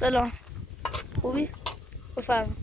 سلام. خوبی؟ بفرما.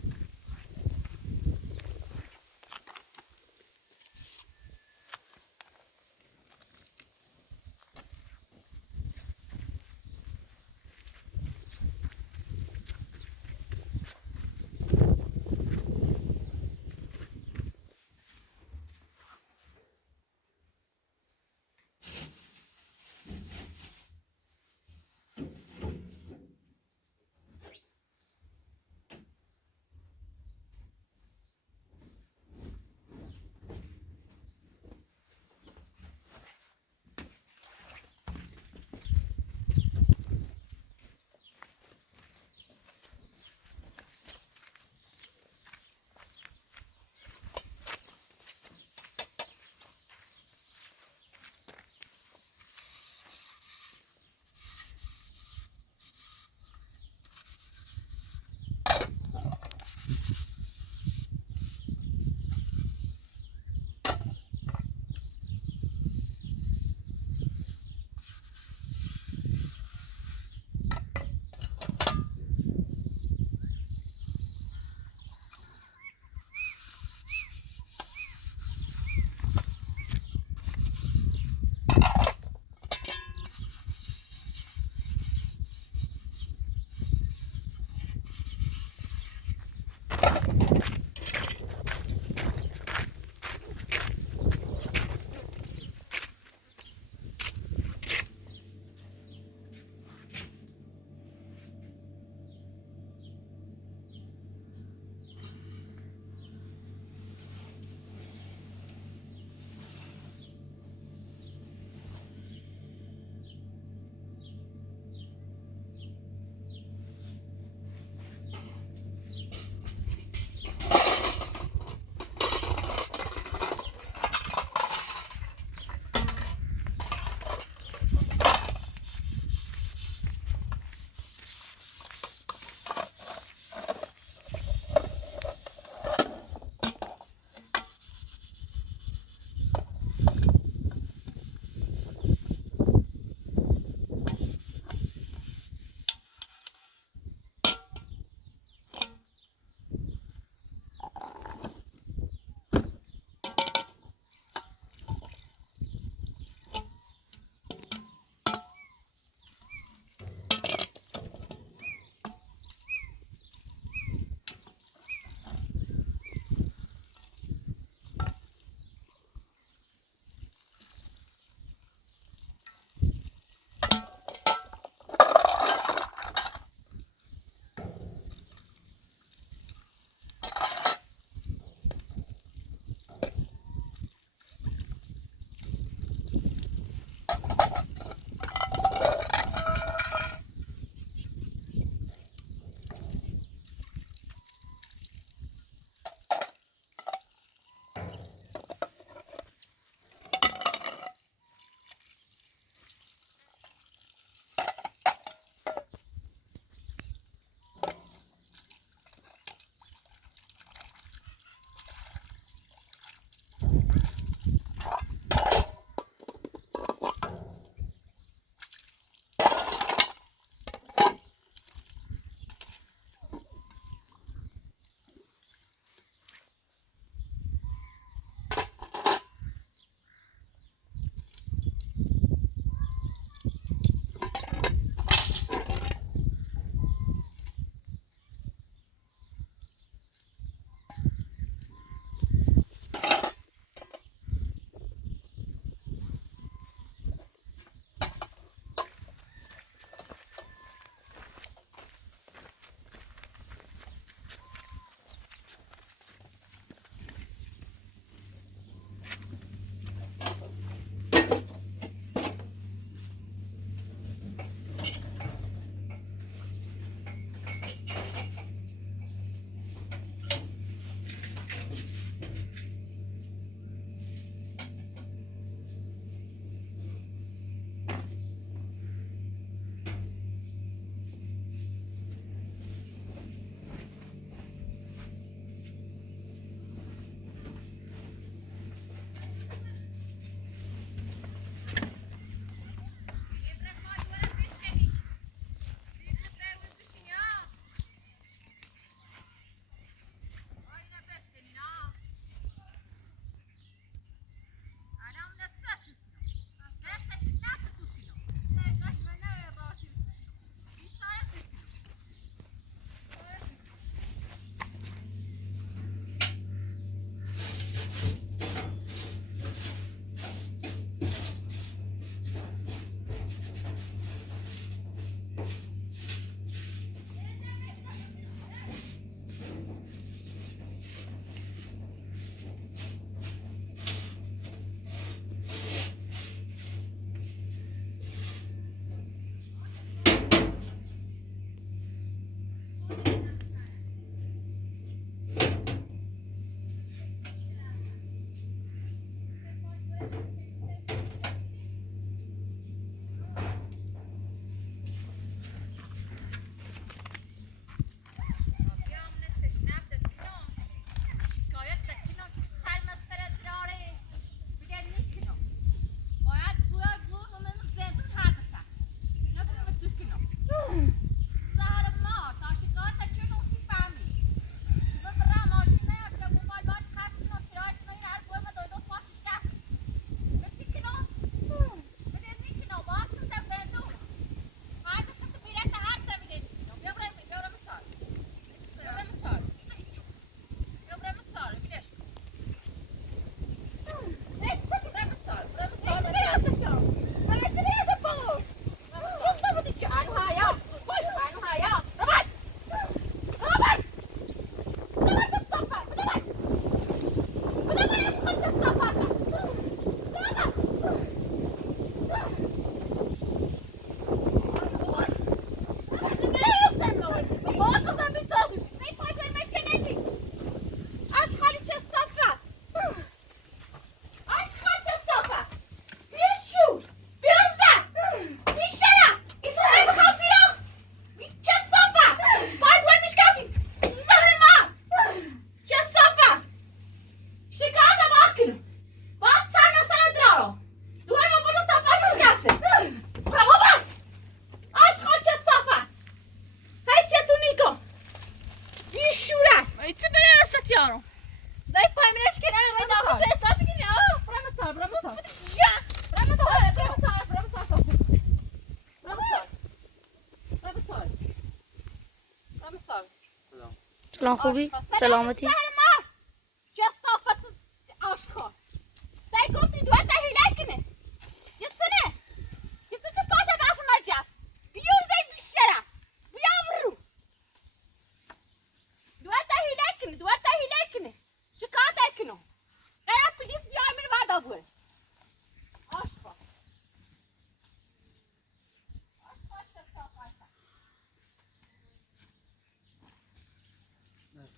سلام خوبی؟ سلامتی؟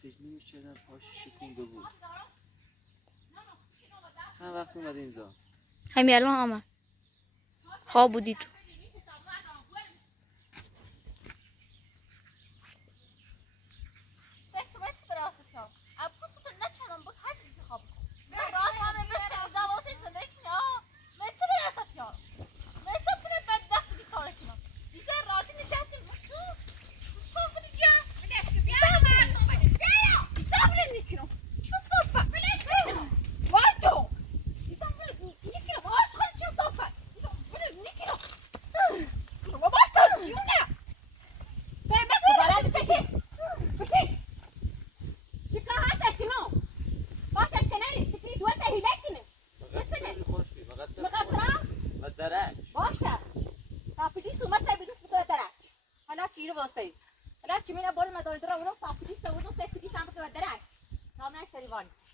فکر نمی‌کردم پاش شکونده بود. چند وقت اومد اینجا؟ همین الان آمد. خواب بودی تو.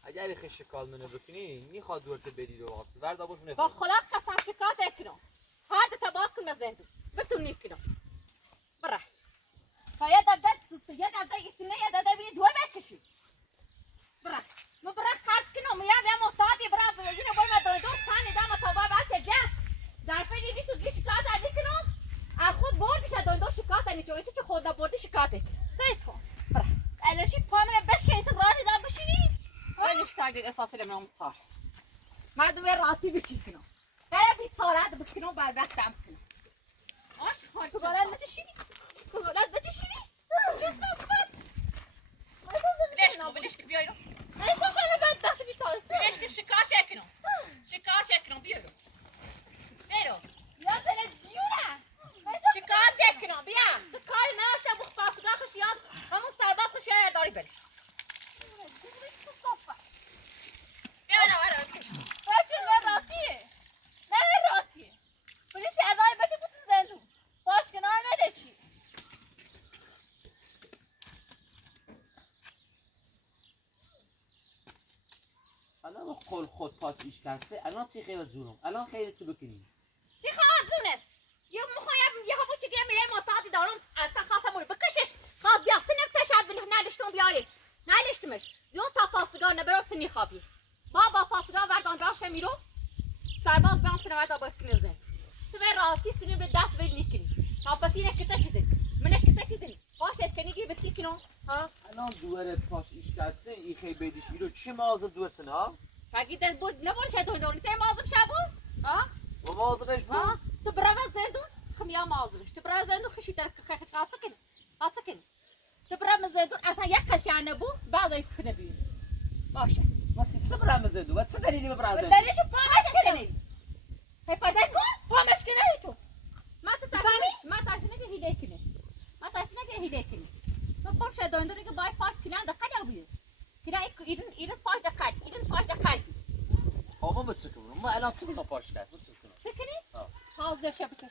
اگر خیلی شکال منو بکنی میخواد دورت بدید و واسه در دابوش نخواد با خدا قسم شکایت نکنم هر ده تباک کن مزندو بفتم نیکنم برای تا یه دبده استینه یه دبده بینی دور بکشی برای من برای قرص کنم میرم یه محتاطی برای اینو باید من دور سانی دام تا باید بسه گفت در فیلی نیست و شکایت نکنم از خود برد میشه دور شکایت نکنم چه خود نبردی شکایت نکنم سه کن برای الاشی پا من بشکه ایسا راضی دام بشینی ولیش تاگید اساسی لمنام متصار مردم راتی بکنم برای بیتارت بکنم بعد وقتم کنم آش خواهی کزالت بچشینی کزالت بچشینی جستم کن بلیش که بیایی رو ایسا شانه بدبخت بیتارت بلیش که شکاش کنم بیایی رو بیرو یا سنه دیونه شکاش کنم بیا تو کاری نرشته بخفاسگاه خوشیاد همون سرباز خوشیاد داری بلیش الان خود پاک ایش کنسه الان چی خیلی جونم الان خیلی تو بکنیم چی خواهد زونه؟ یه مخوایم یه همون چی که میره معتادی دارم اصلا خواستم رو بکشش خواست بیاخته نفتشد بلی نلشتم بیایی نلشتمش یون تا پاسگاه نبرفت نیخوابی با پاسگاه وردان رفت میرو سرباز بیام سنوات آباد کنه زن تو به راحتی سنی به دست وی نیکنی ها پس اینه کتا چیزی منه کتا چیزی باشش کنی گی بتی کنم ها الان دوارت پاش ایشکسته ای خیلی بدیش ایرو چی مازم دوتن ها؟ فقط در بود نبود شد دونی تی مازم شبو ها و مازمش بود؟ ها تو برای زندون خمیا مازمش تو برای زندون خشی در خخ قاطع کنی تو برای زندون اصلا یک کشانه بو بعضی کنه بیون باشه واسه چه برام زدو؟ و چه دلیلی برام زدو؟ دلیلش پامش کنی حفاظت کن پامش کنی تو ما تاسینه که هیله کنی ما تاسینه که هیله کنی تو پام شد دندونی که بای پاک کنن دکتر بیاد کنا ایرن پاک دکتر ایرن پاک دکتر آما بتسکنم ما الان چه کنم پاش کرد بتسکنم سکنی حاضر شبکه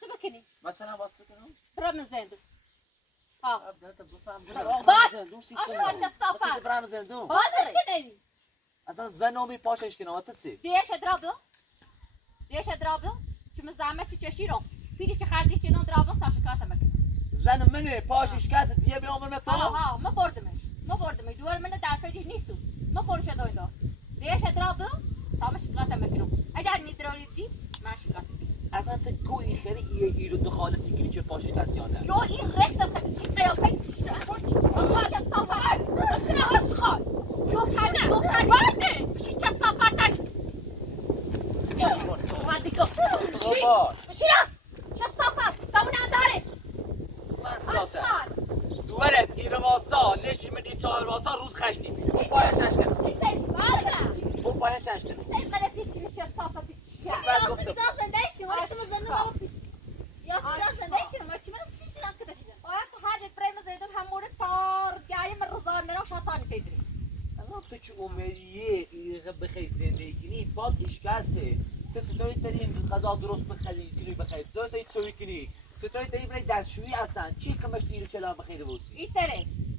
چه بکنی مثلا باید سکنم برام زندون ها ابدا تا بفهم باش. زندون چی آشان چستا واسه پا برام زندون حاضر کنی اصلا زنومی پاشش کنم تا چی دیش درابلو چون زحمت چشی رو پیری چه خرجی چه نون درابلو تا شکایت مکن زن منه پاشش کس دیگه بیامر تو ها ما بردمش دوار من در فیدی نیستو ما پولش دویدو دیش درابلو تا ما شکایت مکنم اگر نیدرولی دی ما شکایت اصلا تو کوی خیلی ایرو دخالتی کنی چه پاشش کس یانه رو این رخت این قیافه ما چه صافت نه عشقان دو خرده بشی چه صافت بشیرم چه صافت سمون هم داره من ساته دوارت ایرو واسا لشی من ای چهار واسا روز خش نیمیره با پایش چش کنم این داری بارده با پایش چش کنم این غلطی کنی چه صافتی بعد گفتم زندگی کنی ولی که زنده بابا پیس یا زندگی کنی ولی که من سیستم که داشتم باید تو هر فریم زیدون هم مورد تار گاری من روزان مرا شاتانی تیدری اما تو چه اومدیه ایره بخی زندگی کنی پاک ایشکسه تو ستایی ترین غذا درست بخری کنی بخیر ستایی چوی کنی ستایی ترین برای دستشویی هستن چی کمش دیرو کلام بخیر بوسی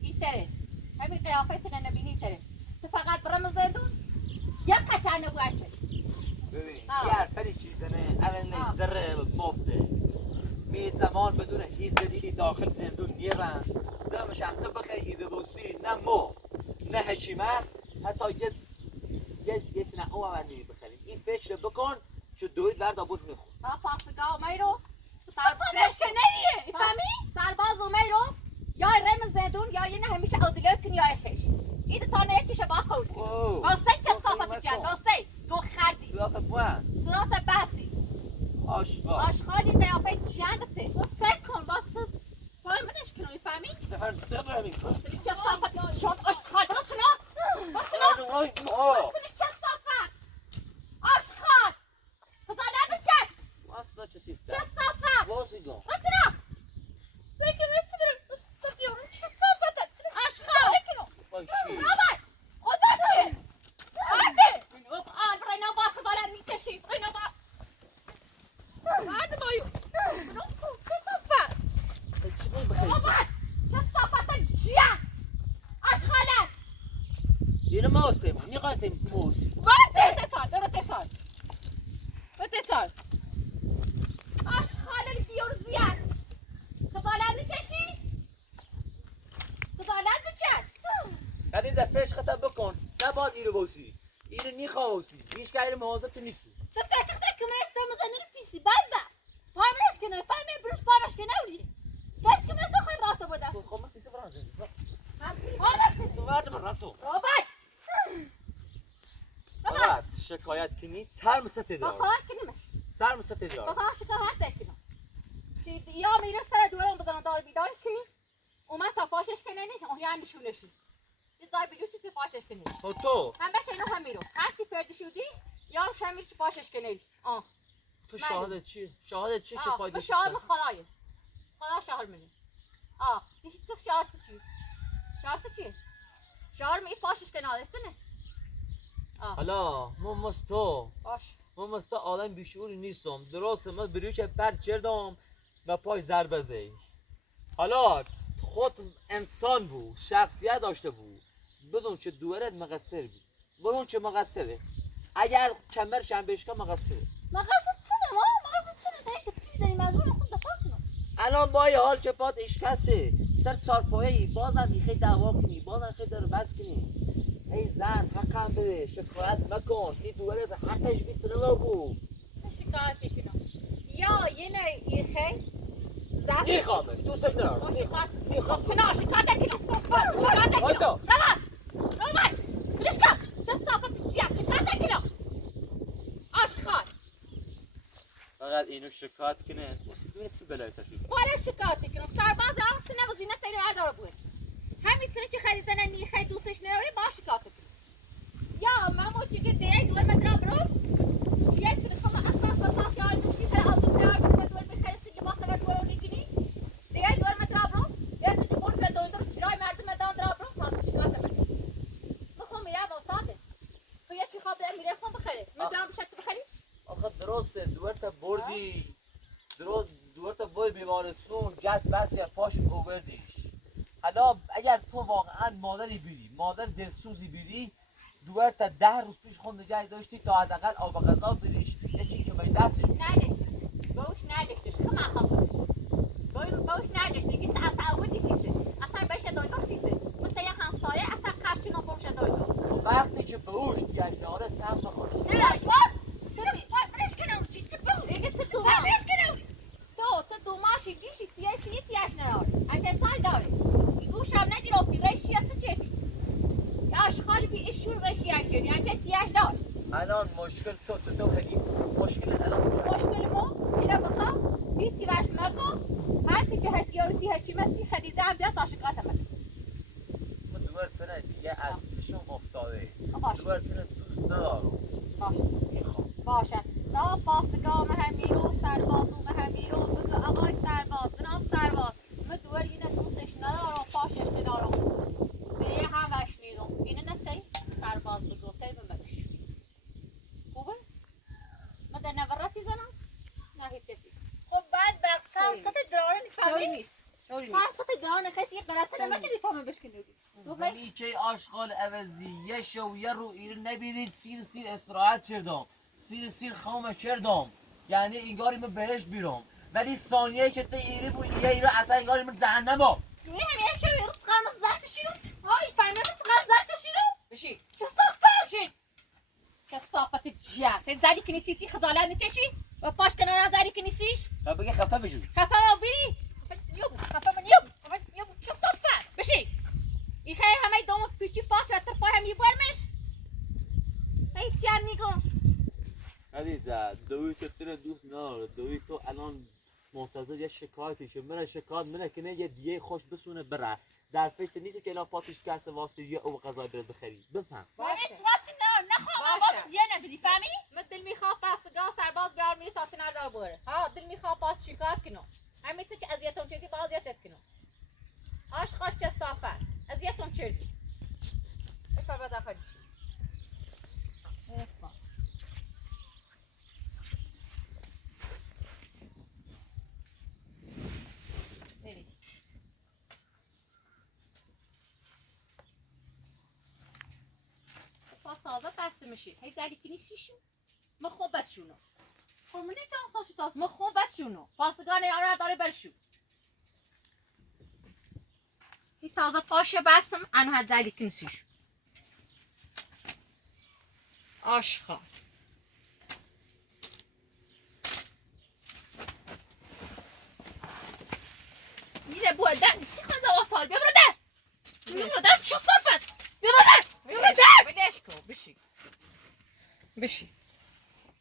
ایتره همین قیافه تنه نبینی ایتره تو فقط برام زیدون یا کچانه باید ببین یه پری چیزه نه اول ذره مفته می زمان بدون هیچ دلیلی داخل زندون میرن زمش هم تو بخیر ایده بوسی نه مو نه حشیمت حتی یه سنه او هم میری بخریم این فکر بکن که دوید ورد آبود میخور پاسگاه میرو سرباز که نریه فهمی؟ سرباز میرو یا رم زندون یا یه نه همیشه ادله کنی یا خش ایده تا نه چیشه با خود واسه چه صافت جان واسه تو خردی صدات بوان صدات بسی آشغالی قیافه جندته واسه کن واسه پای منش کنی فهمی؟ سفر همین کن چه صافت شد آشغال باتنا چه صافت آشغال خدا نبچه اصلا چه سیفته چه صافت واسیگان باتنا سیکم ایتی برم استادیوم چه صافت آشغال باشی رابط خدا چه آرده آن برای نو با خدا لن میکشی برای نو با آرده بایو چه صافت چی بود بخیر رابط چه صافت جیان آشغاله اینو موز تیم میخواد تیم موز برده تتار آشغاله بیور زیان خدا لن میکشی خدا لن میکش بعد این دفعه خطا بکن نباید ایرو بوسی اینو نیخوا بوسی هیچ که ایرو موازه تو نیستی تو فکر که من استم زنی پیسی بلده پامش کنه فهمی بروش پامش کنه اولی فکر که من استم خیلی راه تو بوده خب ما سیسه بران زنی پامش کنه تو ورد من رفتو رابط فقط شکایت کنی سر مسته با دار خدا کنیمش سر مسته با دار خدا شکایت کنم چی یا میره سر دورم بزنم دار بیدار کنی اومد تا پاشش کنه نه اون یعنی شونشی یه جای بگو چی پاشش کنی تو همش اینو هم میرو هرچی پردی شدی یا شامل چی پاشش کنی تو شاهد چیه چه فایده تو شاهد خدایه خدا شاهد منی دیگه تو شاهد چی شاهد می پاشش کنه حالتونه حالا باش من مستا آدم بیشعوری نیستم درسته من بروچه پر چردم و پای ضربه زی حالا خود انسان بود شخصیت داشته بود بدون چه دوارت مقصر بود بدون چه مقصره اگر کمرش هم بشکن مقصره مقصد سنه دیگه تو میزنی مزمون خود دفاع کنم الان با یه حال که پات اشکسته سر چارپایه‌ای بازم میخوای دعوا کنی بازم خیلی رو بس کنی ای زن حقم بده شکایت مکن این دوباره به حقش بیتونه بگو شکایتی کنم یا یه نه یه خیلی زد میخوامش دوستش ندارم میخوام چنا شکایت کنم شکایت کنم روان بلش کن چه صافت جیب شکایت کنم آشخار فقط اینو شکایت کنه واسه دوی چه بلایی سرشون ولی شکایتی کنم سرباز آخت نه وزینت تیرو اردار بود همیتونه که خریدن نیخه دوستش نداری با شکایت کنم یا مامو چی که دیگه دور متر برو یه تونه خما اساس بساس یا چی در آلتو تیار دور بخرید لباس رو دور میکنی دیگه دور متر برو یه چی بول شد دور چرای مردم داد در برو ما شکایت کنم میخوام میرم معتاده تو یه چی خواب دارم میره خون بخره من دارم بشه تو بخریش آخه درسته دور تا بردی دور تا بای بیمارستون جد بس یا پاش اووردیش حالا اگر تو واقعا مادری بیدی مادر دلسوزی بیدی دور تا 10 روز پیش خون نگه داشتی تا حداقل آب و غذا بدیش یه چیزی که به دستش نالشتش باوش نالشتش خما خاصش باوش نالشتش گیت اصلا اول دیسیته اصلا بشه دایدار سیته مت یا همسایه اصلا قرچی نبوشه دایدار وقتی که به اوش دیگه شهادت تم بخوری نه باز سمی برش کنم چی سپو دیگه تو دو برش کنم تو دو ماشی دیشی تیاسی تیاش نداره انت سال داره گوشم نگرفتی رشیا چه چی اشغال بی اشور رشیا شدی انت تیاش دار الان مشکل تو هدی مشکل الان مشکل ما اینا بخوام هیچی باش مگو هر چی جهتی یارسی هرچی مسی خریده هم بیاد تا شکایت من دور کنه دیگه از چشم افتاده باش دور کنه دوست ندارم باش میخوام باشه تا پاسگاه همیرو سربازو همیرو بگو آقای سرباز جناب سرباز من دور اینه دوستش ندارم پاشش ندارم دیگه همش میدم اینه نتی سرباز بگو تی بمکش خوبه؟ من در نوراتی زنم؟ نه هیچی خب بعد بقصه ست درانه نفهمی نیست ست درانه کسی یک غلطه نمکه نفهمه بشکنی ولی که آشغال عوضی یه شو یه رو ایرو نبینید سیر استراحت چردم سیر خامه چردم یعنی انگاری من بهش بیرم ولی ثانیه که تا ایری بو ایرو اصلا انگاری من جهنم هم نه همین شو یه روز قرمز زرد شیرو های فهمیدم قرمز زرد شیرو بشی چه صافه بشی چه صافت جاس زدی که نیسیتی خجالت نکشی و پاش کنار زدی که نیستیش و بگه خفه بشو خفه و بری خفه من یوب چه صافه بشی این خیلی همه دوم پیچی فاش و تر پای هم یبرمش ای تیار نیگو عزیزا دوی که تر دوست نداره دوی تو الان منتظر یه شکایتیشه من شکایت منه که نه یه دیگه خوش بسونه بره در فکر نیست که الان پاتش کسه واسه یه او غذا بره بخری بفهم باشه نخوام آباد دیگه نداری فهمی؟ من دل میخواد پاسگاه سرباز بیار میری تا تنر را بره ها دل میخواد پاس شکایت کنم همین که اذیتم چردی با اذیتت کنم عاشق چه صافه اذیتم چردی ای کار بعد آخر پاس تازه بسته میشی هی زدی که نیستیشون مخون بس شونو خورمونه تانساشی تاس مخون بس شونو پاسگاه یارو داره برشو هی تازه پاشه بستم انو زدی که نیستیشون آشخار میره بوه در چی خواهد واسال بیا برده بیا برده چو صفت بیا برده بدش کن بشی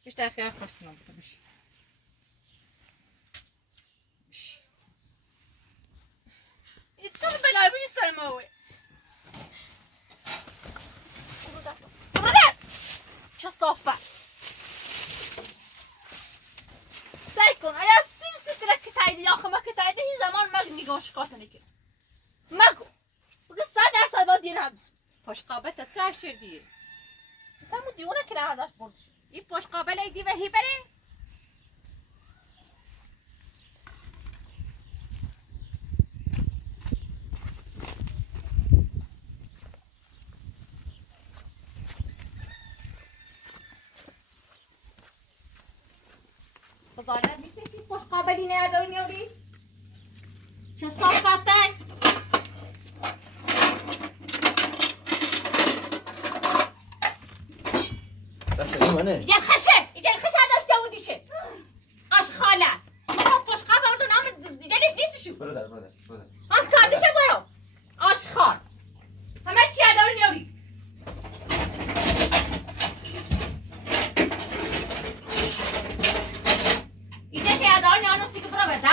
بیشتر خیال خوش کنم بشی این چرا بلای بودی سر موه برده چه صافت سعی کن ایا سی تلک که تاییدی آخه ما که تاییدی هی زمان مگه نگاه شکات نکن مگو بگه 100% با دیر هم پاش قابلت چه شردیه مثلا مو دیونه که نه داشت بردش این پاش قابل ایدی و هی بره خدالت میکشی پاش قابلی نرداری نیاری چه صاف قطعی بس منه يجي الخشة هذا جودي شيء اش خاله ما فوش خبر برضو نام جلش نیست شو برادر از کاردش برو اش خال همه چی دارین یاری اینجا چه دارین یانو سیگه برو بده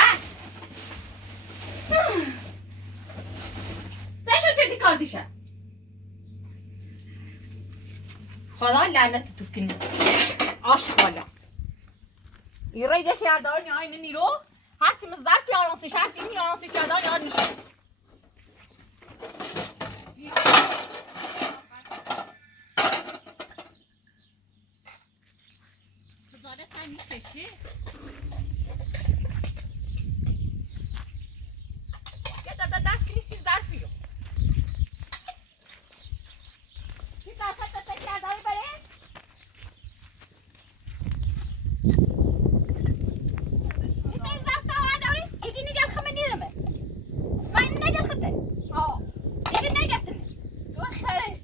سشو چه دی کاردیشه خدا لعنت تو کنی آش خاله ایره اینجا چه دارین یاری نیرو هرچی مزدر که آرانسیش هرچی این آرانسیش چه دارین یاری نشه خزانه تنی کشی یه داده دست کنی 13 کیلو یه دفعه تکر داری بره نیسته زفت آوه داری ایگی نگل خمه نیدمه من این نگل خطه ایگی نگلتنه دو خره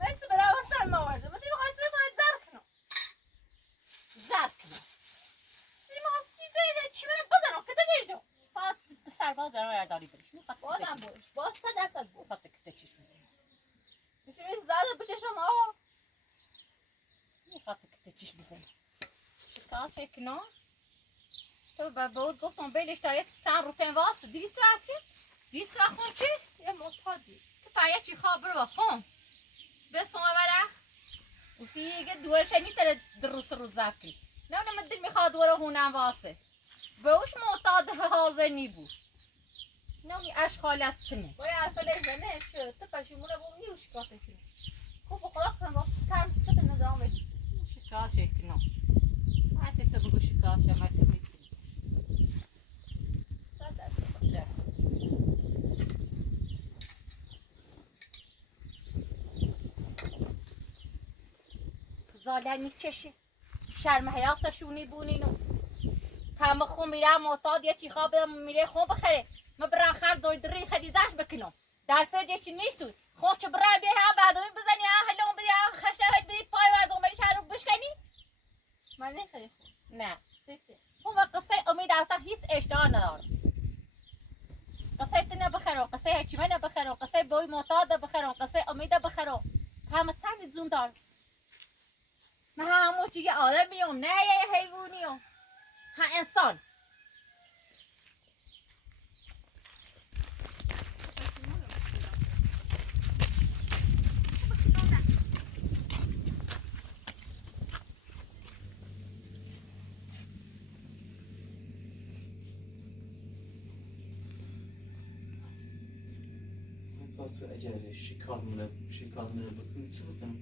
من تو برای وستر موارده من دیگه خواسته بسانه زر کنم دیگه خواسته چی برم بزنم کتا چیش دو فقط سرباز رو داری برش میخواد بازم برش باز 100% برش میخواد کتا چیش بزنم مثل این زرد بچشم میخواد کتا چیش بزنم شکاش کنم تو به بود گفتم بیلش تا یک چند روتین واسه دیدی چی؟ دیدی چه خون چی؟ یه معتادی که تا یه چی خواب برو بخون بسم بره وسی یه دوش نیتره دروس رو زفتی نه مدل میخواد وره هونم واسه بهش معتاد حاضر نی بود نمی اشغالت سنه باید حرف لزنه شد تو پشیمونه بوم نیوش کافه کنی خوب خدا کنم واسه سرم ست نظام بدی شکاشه کنم هرچه تو بگو شکاشه من تو میکنی 100% باشه زالنی چشه شرم حیاسشونی بونینو همه خون میره معتاد یه چی خواب میره خون بخره ما برای خر دوی دری خدیدش بکنم در فرجش نیستود خون چه برای بیه ها بعدوی بزنی ها هلون بدی ها خشته های بدی پای وردون بری شهر رو بشکنی من نخری خون نه سیچه خون و قصه امید اصلا هیچ اشتها ندارم قصه تنه بخرم قصه هچیمه نبخرم قصه بوی معتاد بخرم قصه امید بخرم همه چند زون دار من همون چیگه آدم میام نه یه حیوانیم ها انسان تو اگر شکار منه بکنی چه بکنم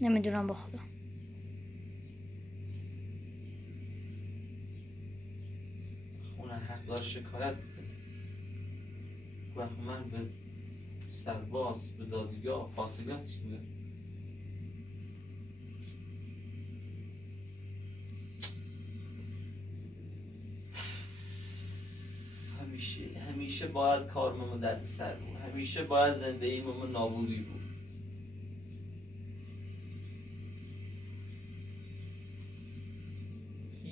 نمیدونم با خدا خونه حق دار شکایت بکنی و من به سرباز به دادگاه پاسگاه چی بگم همیشه باید کارمون درد سر بود همیشه باید زندگیمون نابودی بود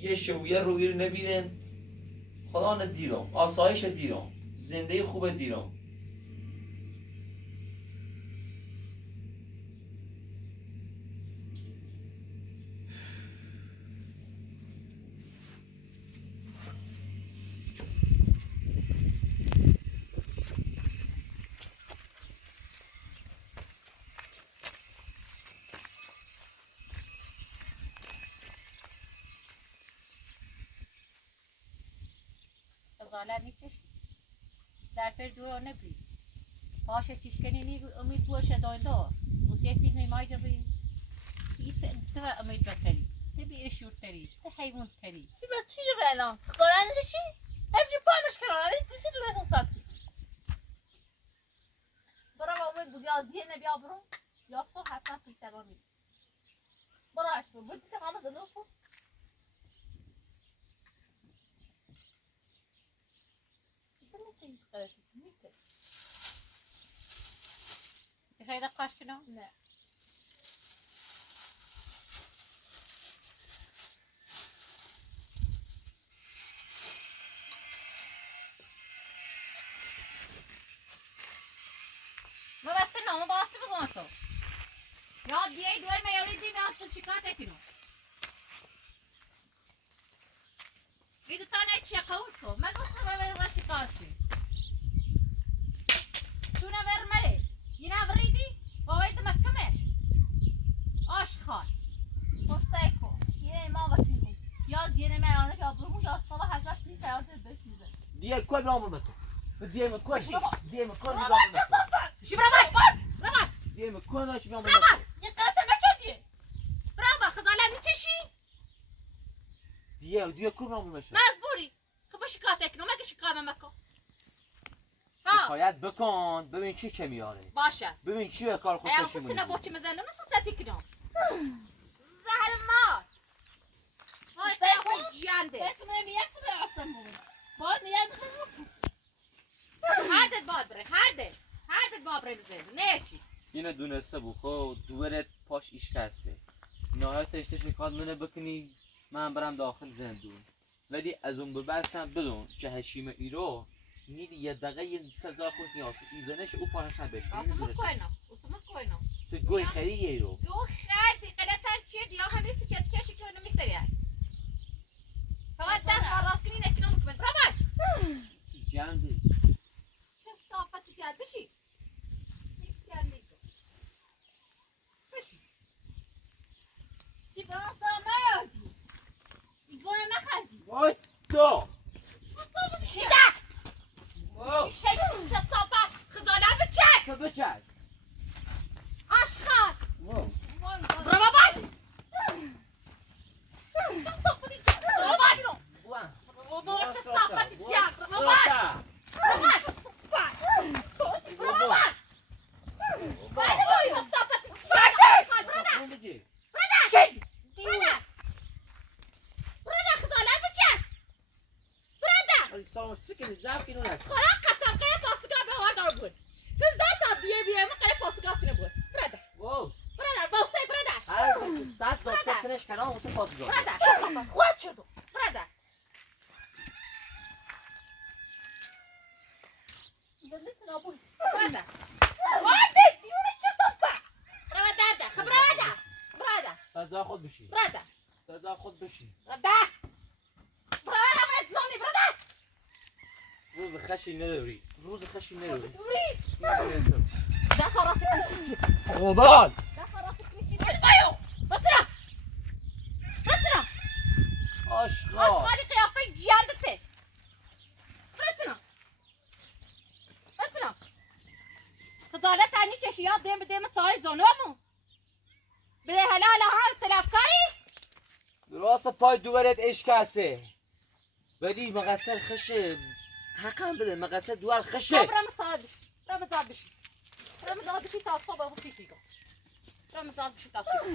یه شویه روی رو نبیرن خدا ندیرم آسایش دیرم زندگی خوب دیرم خجالت نیچش در پر دور نبری باشه چیش کنی نی امید باشه داینده وسی فیلم مای جبری تو امید بتری تبی اشور تری تو حیوان تری فیلم چی جبری الان خجالت نیچشی هفت جو پامش کنن علی دیسی دو رسون ساعتی برا با امید بگی آدیه نبیا برو یا سو حتما پیسران می برا اش برو بدی تمام زنده پوست نیست قرارتی نیته خیلی قاش کنم نه اما باعث به ما تو یاد دیگه دور میاری دی میاد پس شکایت کنم ایده تا نه چی قول کو من واسه به شکایت چی تو نور مره ینا وریدی باید مکمه آشخال واسه کو یه ما وقتی یاد دیگه میارانه که برمون داشت صبح هزار پلیس سیارت بکیزه دیگه کوی بیامون بکن دیگه مکن دیگه مکن بابا چه صفر شی برای دیگه مکن داشت بیامون برابر بکن یه قرطه بچه برابر خزالم میچشی دیگه کوی بیامون بشه مزبوری خب شکایت کنم مگه شکایت مکن ها شکایت بکن ببین چه میاره باشه ببین چیه کار خود ای داشتی اصلا مونی نبود چی مزنم نسوزتی کنم زهر مات وای سیکو جانده سیکو نمیاد چی به اصلا بود باید نیاد بزن مکوس هردت باید بره هردت باید بره بزن نه چی اینو دونسته بود خب دورت پاش ایش کسه نهایت اشتش میخواد منو بکنی من برم داخل زندون ولی از اون به بعدشم بدون که هشیم ایرو نیدی یه دقیقه یه سزا خود نیاز ایزنش او پاهش هم بشکنی اسمه کوینم تو گوی خری یه ایرو دو خردی قلتر چیه دیا همین تو چه شکل نمیستری فقط دست آراز کنی نکنم بکن برابر جندی چه صافتی کرد بشی جندی بشی چی بران سر نیادی ایگونه نخردی وای تو شیده شیده چه صافت خزالت بچه تو بچه آشخار واو برابر صافتی کرد برابر واه برابر چه صافتی کرد برابر برابر چه صافت برابر برابر چه صافتی کرد برابر چی؟ برادر خزالت بچه برادر ولی سامش سکنی زب کنون هست خورا قسم قیه پاسگاه به هار دار بود هزار تا دیگه بیایم قیه پاسگاه کنه بود برادر واو برادر باوسه برادر هر صد زا سکنش کنم واسه پاسگاه برادر چه صافت خود شدو برادر زندت نابود برادر برادر دیونه چه صافت برادر خب برادر سزا خود بشی برادر سزا خود بشی برادر همه زانی برادر روز خشی نداری دوری دست آراسی کنیسی قربان دست آراسی کنیسی بایو بطرا آشقا آشغالی قیافه جیاندته بطرا خزالت تنی چشیات دیم بدیم تاری زانوامو بده حلال ها تلافکاری راست پای دوورت اشکاسه بدی مقصر خشه تقم بده مقصر دوار خشه برم زاد بشی تا صبح بسی تیگا برم زاد بشی تا صبح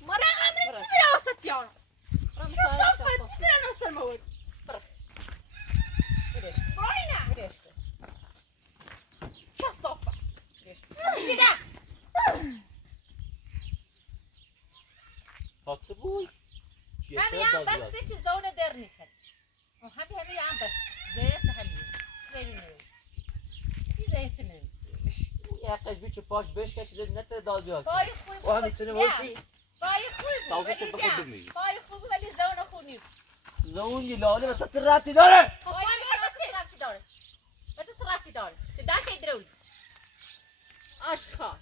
ما رقم چی میره واسه تیارا چه صفت میره نصر مورد برخ بدش بدش چه صفت بشیده حاطه بود همین هم بسته چی زونه در نیخد همین هم بست زیت همین نمیدونم چی زیت نمی یه قشبی چه پاش بشکشیده نت داد بیاد پای خوب و همین سنه وسی پای خوب تاوشه ولی بخود بیا. بمیری. پای خوب ولی زون خونی زون یه لاله و تا ربطی داره پای چه رفتی داره به تو رفتی داره که داشت درول آشخار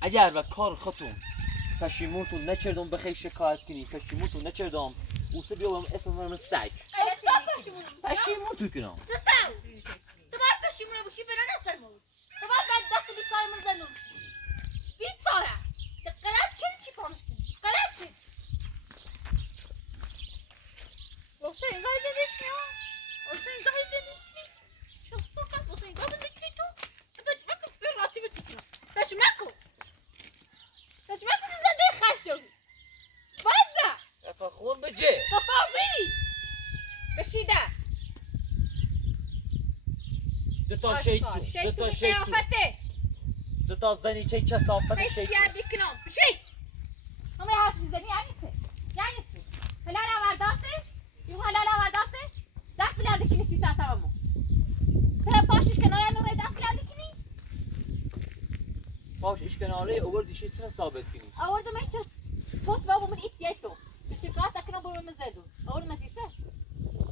اگر و کار خودتون پشیمونتون نکردم بخیر شکایت کنی پشیمونتون نکردم اوسه بیام اسم من سگ پشیمون کنم ستاو تو باید پشیمونه باشی برای نسر مورد تو باید بدبخت بیچاره من زنم بیچاره تو قرار چی پامش کنی قرار چی واسه این گاهی زدید نیا واسه این گاهی زدید چی چه سوکت واسه این گاهی زدید تو بکن بر راتی بچی کنم پشیم نکن زنده خش داری باید نه افا خون بجه بفار بینی بشیده دوتا شیطون دوتا شیطون قیافته دوتا زنی چه کسافت هیچ شیطون یادی کنم بشی همه حرف زنی یعنی چه حلال آوردارته یو حلال آوردارته دست بلنده کنی سی ساعت همون تو پاشش کنار نوره دست بلنده کنی باش ايش كناره اوردی شي سنه ثابت کنی آوردم ايش صوت بابا من ايتيتو الشركات اكنو بقول مزادو اول ما زيته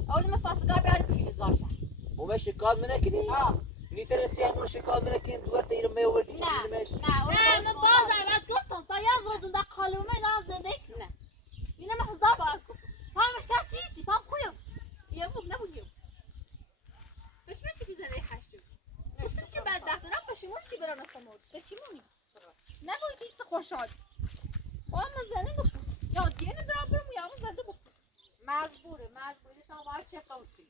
اول ما فاسقا بيعرف يزاشا و ما شکال منه کنی نیتر سیامون شکال منه کنی دوار تیر می اوردی نه کنی نه من باز اول گفتم تا یزردون در کالومه نه زنده کنه اینه محضاب آکو پامش کاش چیزی پام خویم یه خوب نبودیم بس من کسی زنده خشتو گفتم که بعد دخترم پشیمون چی برام نسمود پشیمونی نبود چیز خوشحال با من زنده بپوس یا دیگه ندارم برم یا من زنده بپوس مجبوری تا باید چه کنی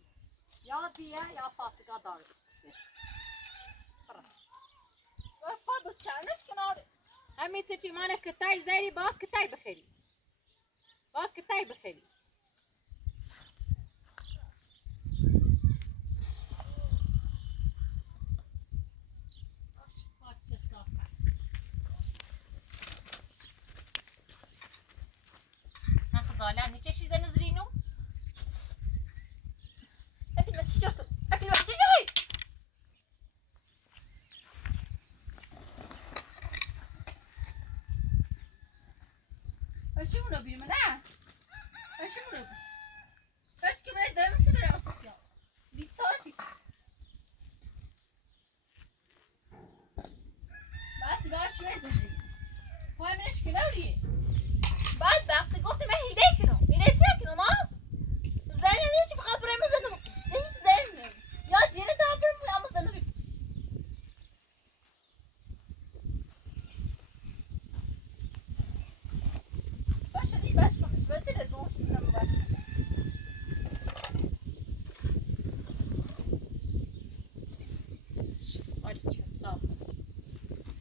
یا دیگه یا فاسقا داره پا بس چرنش کناره همین چی مانه کتای زیری با کتای بخیری خزالان نيچه چیز نزرینو افیل بس چیزو افیل بس چیزو اشمونه بیم نه اشمونه بیم کاش که برای دائم سه برای اساسیا بیت ساعتی بس باش شوی زندگی پای منش کناریه بعد وقتی گفتی من هیله سیا کنم زنی نیست فقط برای من زنده بپوس نه زن یا دیره دارم برم اما زنده بپوس باشه دی باش بپوس بده دوست کنم باش آری چه صاف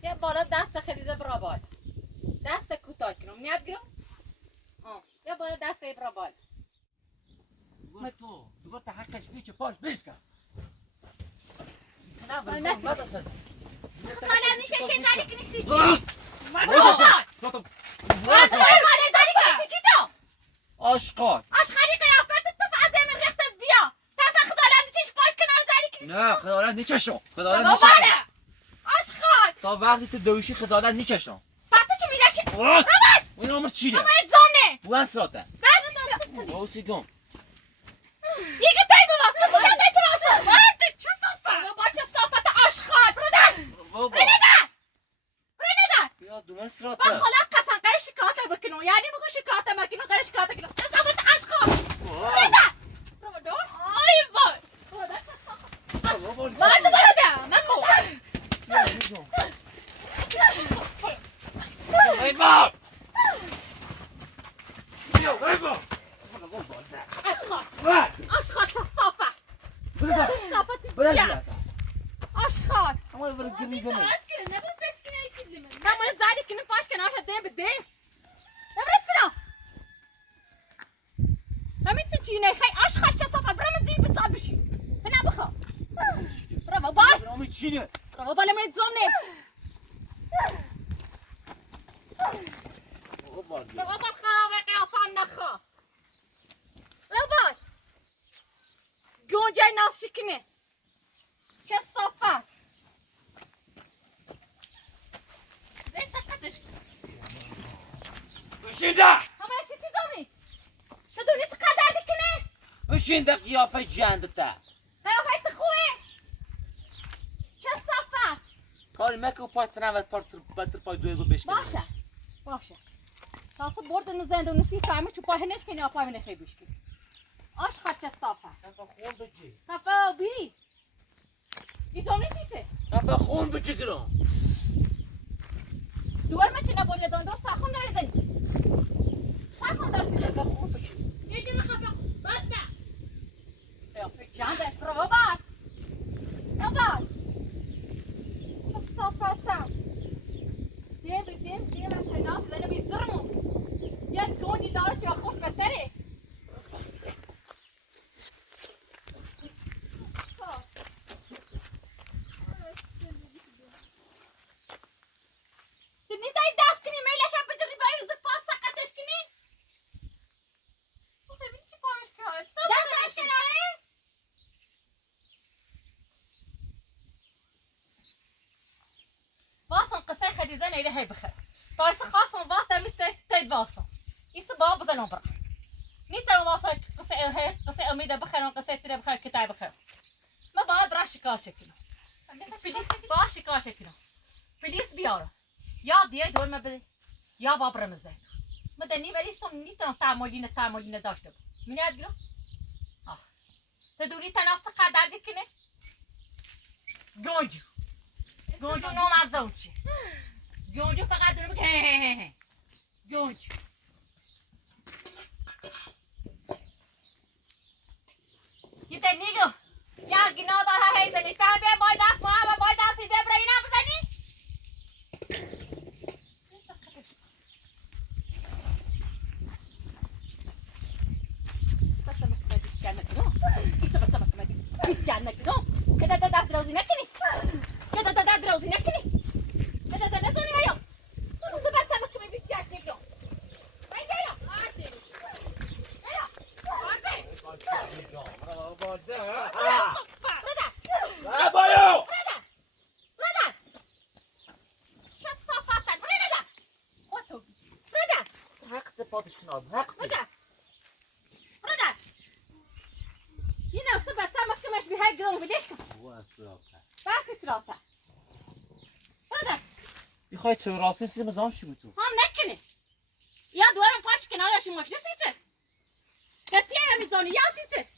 یه بالا دست خریزه برا بالا دست کوتاه کنم نیاد گرم یه بالا دست برا بالا تو دوباره تا حقش بیچه پاش بشکن سلام مال بلکن مکن. ماذا صار خاله نیشه شی زنی کنی سی چی ماذا صار صوت ماذا زنی کنی سی چی تو آشقال آشخاری قیافت تو فازه من رختت بیا تاسا خاله نیشه پاش کنار زنی کنی نه خداوند نیچشون خداوند بابا نیچشون نه آشخار تا وقتی تو دویشی خداوند نیچشون پاتو چی میرشی راست این عمر چیه باید زونه بوان سراته بس باوسی گم یکی تای بواس من تو دای تراسو وارد چه صفه بابا چه صفه تا آشخار برادر بابا برادر بیا دوباره با سراته خلا قسم قرار شکایت بکنم یعنی بگو شکایت مکنم قرار شکایت کنم تصابت آشخار برادر برادر آی وای برادر چه صفه مرد برادر نکن ای باب بیا ای باب آشخار چه صفه صفت چیه آشخار اما برو گریزه نه من باید زنی کنم پاش کنار هده بده نبرد سنا همیتون چی نخی آشخار چه صفه برام زیر بطال بشی بنا بخوا برام بار برام چیه برام بالا من زمنه برام بار خرابه قیافم نخوا برام بار گونجه ناز شکنه چه صفه زی سقطش بشین ده همه سیتی داری تو دونی قدر بکنه بشین ده قیافه جندته قیافت خوبه چه صفه کاری مکو پای تنوت پاتر پای دوی رو بشکنی باشه تاسو بردن زندون سی فهمی چو پای هنش کنی آپای من خیلی بشکنی آشخار چه صفه خفه خون بچی خفه بیری بیزونی سیته خفه خون بچی گرام دوار من چه نبرده دون دور ساخون داری زنی ساخون داشتی خفه خون بچی یه جمع خفه بد نه قیافه جندش برو ببر چه صفتم دیم من تناف زنه بیزرمون یک گونجی داره که خوش بهتره نیتای دست کنی میل خديجة إلى هاي بخير طايس خاصة باتا متى ستيد باصة يس باب زنو برا نيتا واصل قصة هاي قصة أميدة بخير وقصة ترى بخير كتاب بخير ما بعد راش كاشكنا بليس باش كاشكنا بليس بيارا يا دي دول ما بدي يا باب رمزات مدني بريستم نيتا تعملين داشتم من يدقلو تدوري تنافس قدر دكنه جونجو نوم از زوجي جونجو فقط داره بگه جونجو یه نیگو یا گنا داره هی زنیش تا بیا بای دست ما بای دستی بیا برای اینا بزنی كده ده دروزي نكني كده ده دروزي نكني كده ده نزوني ايو وسبت سمك من بيتياش نيجو وين جايو ارتي ايو ارتي ردا شو صفاتك ردا خطو ردا حقت پاتش کنار حقت ردا ينا وسبت سمك مش بهاي قلوم ليش بس استراحة ردا میخوای تو راست نیستی مزام چی بود تو هم نکنه یا دوارم پاش کنارش ماش نسیته کتیه میزانی یا سیته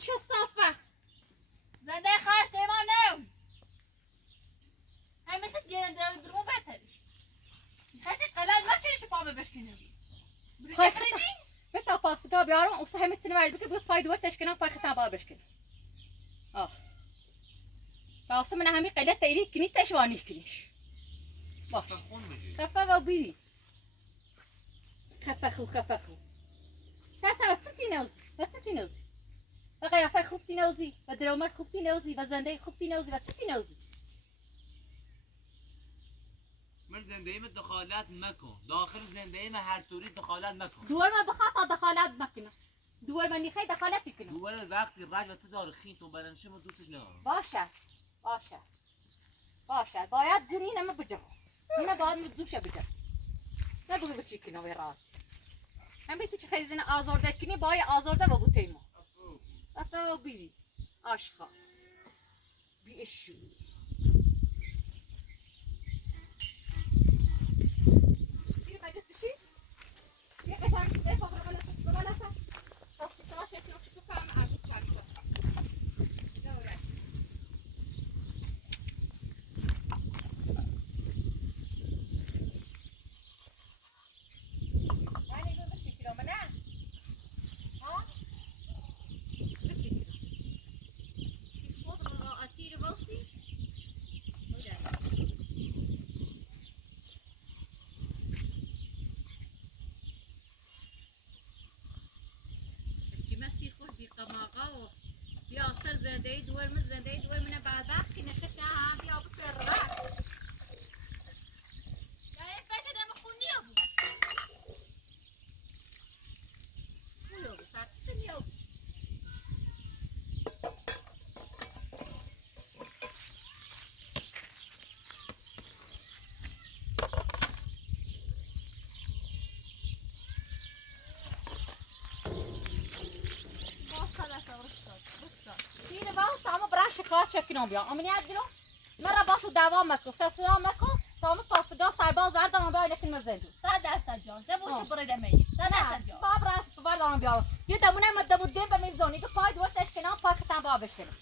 چه صافه زنده خواهش دیمان نیم هم مثل دیرن درمو بهتری خیلی قلال ما چیش پامه بشکنیم بروشه بریدی؟ بتا پاسگاه بیارم و سهمت سنوال بکه بود پای دور تشکنم پای خطابا بشکنم باصم من همي قلت تيري كني تشواني كنيش باش خفا وبيدي خفخو تاسا ستي نوزي بقى يا فاي خوفتي نوزي بدرومر خوفتي نوزي بزنده خوفتي نوزي بستي نوزي من زندگی میں دخالت مکن داخل زندگی میں هر طوری دخالت مکن دول ما بخاطر دخالات مكنه دول ما نخي دخالات كنه دول وقتی رج و دار خین تو برنشه ما دوستش ندارم باشه باید جنين ما بجر هنا باید متزوشه بجر نبغي بشي كنا ويرات هم بيتي خيزنا آزارده کنی بای آزارده و بوتیما افا بیدی عاشقا بی اشو بی مجلس بشی بی قشنگ بی فقر بلاسا دستی سلا شکل شکل فهم عبد چند دوره قماقه بیا سر زنده دور من بعد وقت که نخشه هم بیا بکره یعنی فکر دم خونی ها بود خوی ها بود فتسنی ها بود شکایت شکنم بیا امنیت گیرم مرا باشو دوام مکن سلام مکن تا پاسگاه سرباز بردارم برای نکن مزندو 100% جان دبوچ برده می 100% جان باب راست بردارم بیارم یه دمونه مدمودیم به میزونی که پای دور تشکنم پای خطم بابش کنم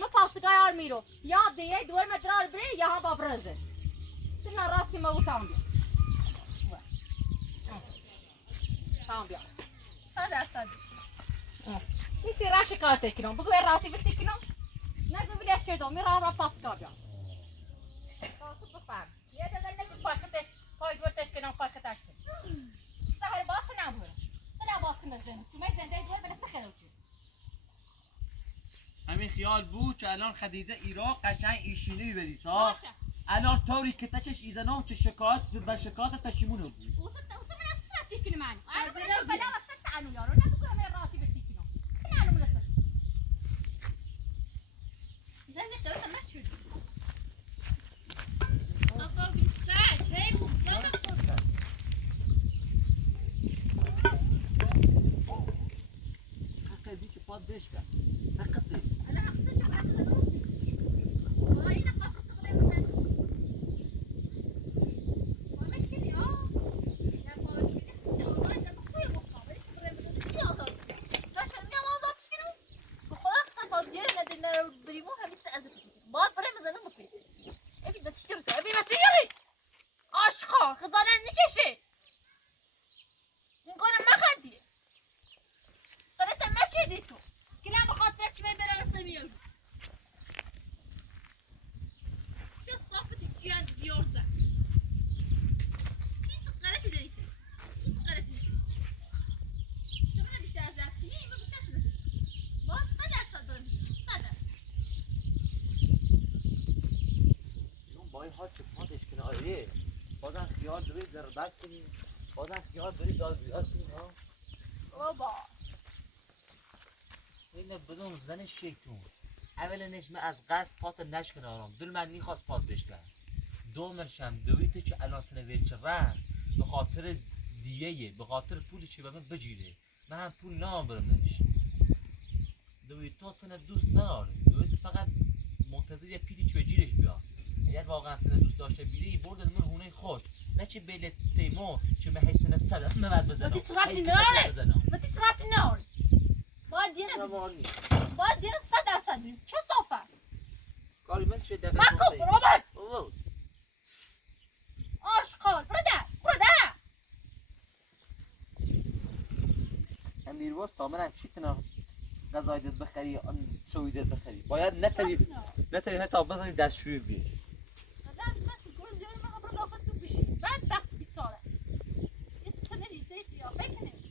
من پاسگاه یار میرو یا دیگه دور مدرار بری یا هم باب رزه تو نراستی موتام بیا تام بیا 100% میسی را شکایت کنم بگو راتی بستی کنم نگو ولیت چه دومی را پاسگاه بیام تاسو بفهم یه دادن نگو پاکته پای دور تشکنم پای خطش کنم سهر باقی نبوره تنا باقی نزدن تو می زنده دور بده تخیلو چی همین خیال بود که الان خدیجه ایران قشنگ ایشینی بریسا باشه الان طوری که تچش ایزنام چه شکایت و شکایت تشیمونو بود وصلت من تصفى تيكن معنا انا بلا بلا وصلت عنه يا رنا بكره من راتب تيكنو انا من تصفى لازم توصل مشهور پادش کرد نقطه انا حقيقة شو عم تدور وهاي نقاش تقريبا مثلا ومش كده يا باش كده انت والله ده اخويا مقابل تقريبا يا ضرب باش انا ما ضربت كده وخلاص صفر ديالنا بدنا بريموها مثل ازف ما بريم زين مو بيس ابي بس تشتري ابي ما تشتري اشخاص خزانه نكشي نقول ما خدي طلعت ما شديته كلام خاطرك ما يبرر السمير شو الصافة الجيران ديوسة هيك قالت لي هيك قالت لي كمان مش عايزاك هي ما مش عايزة بس صدر اون با این حال که پادش کنه آره بازم خیال داری در دست کنی بازم خیال داری داد بیاد کنی ها بابا اینه بدون زن شیطون اولنش من از قصد پات نشکنارم دل من نیخواست پات بشکن دومرشم دویته که الان تنویل چه رن به خاطر دیگه به خاطر پولی که به من بجیره من هم پول نام برمش دویتو تنه دوست نداره دویتو فقط منتظر یه پیلی که به جیرش بیاد اگر واقعا تنه دوست داشته بیره برده من هونه خوش نه چه بیل تیمو که من هیتنه صدف ممد بزنم ما تسرعتي هیتنه نار بزنم ما تسرعتي نار باید دیره باید دیره 100% چه صافه کاری من چه دقیقه ماکو برابر اوه آشقال برو ده امیر واستا منم چی تنه غذایدت بخری آن شویدت بخری باید نتری حتی بزنی دستشویی بیاری لازم انت تقول زي ما برضه اخذت بشي بعد باخذ بيتصالح يتصل لي سيد يا فيك